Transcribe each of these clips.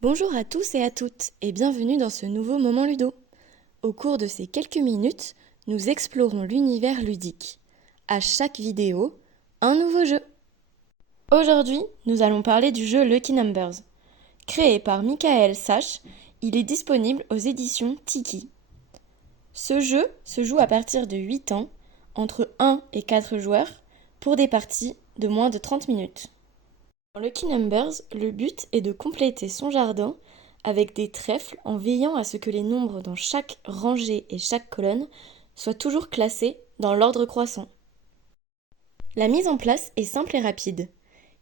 Bonjour à tous et à toutes et bienvenue dans ce nouveau moment ludo. Au cours de ces quelques minutes, nous explorons l'univers ludique. À chaque vidéo, un nouveau jeu. Aujourd'hui, nous allons parler du jeu Lucky Numbers. Créé par Michael Sach, il est disponible aux éditions Tiki. Ce jeu se joue à partir de 8 ans, entre 1 et 4 joueurs, pour des parties de moins de 30 minutes. Dans Lucky Numbers, le but est de compléter son jardin avec des trèfles en veillant à ce que les nombres dans chaque rangée et chaque colonne soient toujours classés dans l'ordre croissant. La mise en place est simple et rapide.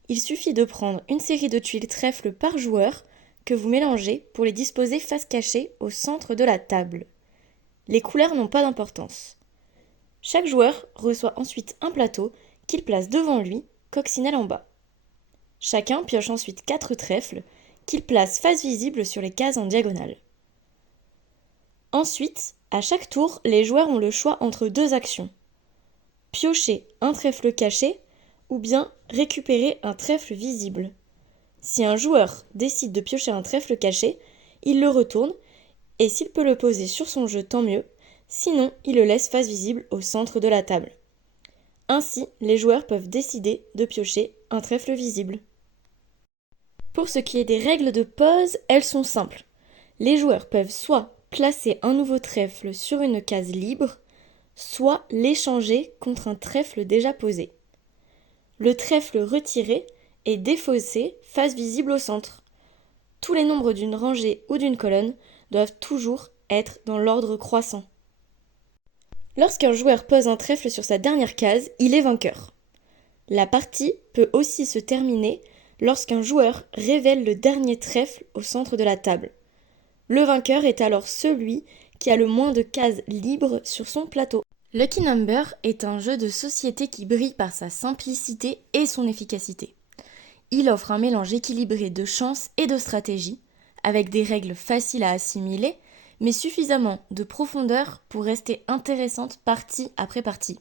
Il suffit de prendre une série de tuiles trèfles par joueur que vous mélangez pour les disposer face cachée au centre de la table. Les couleurs n'ont pas d'importance. Chaque joueur reçoit ensuite un plateau qu'il place devant lui, coccinelle en bas. Chacun pioche ensuite 4 trèfles qu'il place face visible sur les cases en diagonale. Ensuite, à chaque tour, les joueurs ont le choix entre deux actions. Piocher un trèfle caché ou bien récupérer un trèfle visible. Si un joueur décide de piocher un trèfle caché, il le retourne et s'il peut le poser sur son jeu, tant mieux, sinon il le laisse face visible au centre de la table. Ainsi, les joueurs peuvent décider de piocher un trèfle visible. Pour ce qui est des règles de pose, elles sont simples. Les joueurs peuvent soit placer un nouveau trèfle sur une case libre, soit l'échanger contre un trèfle déjà posé. Le trèfle retiré est défaussé face visible au centre. Tous les nombres d'une rangée ou d'une colonne doivent toujours être dans l'ordre croissant. Lorsqu'un joueur pose un trèfle sur sa dernière case, il est vainqueur. La partie peut aussi se terminer lorsqu'un joueur révèle le dernier trèfle au centre de la table. Le vainqueur est alors celui qui a le moins de cases libres sur son plateau. Lucky Number est un jeu de société qui brille par sa simplicité et son efficacité. Il offre un mélange équilibré de chance et de stratégie, avec des règles faciles à assimiler, mais suffisamment de profondeur pour rester intéressante partie après partie.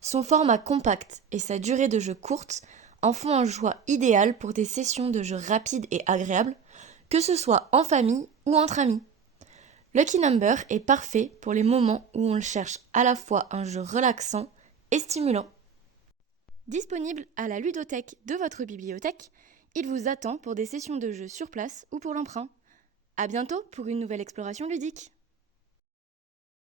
Son format compact et sa durée de jeu courte en font un choix idéal pour des sessions de jeu rapides et agréables, que ce soit en famille ou entre amis. Lucky Number est parfait pour les moments où on cherche à la fois un jeu relaxant et stimulant. Disponible à la ludothèque de votre bibliothèque, il vous attend pour des sessions de jeu sur place ou pour l'emprunt. À bientôt pour une nouvelle exploration ludique.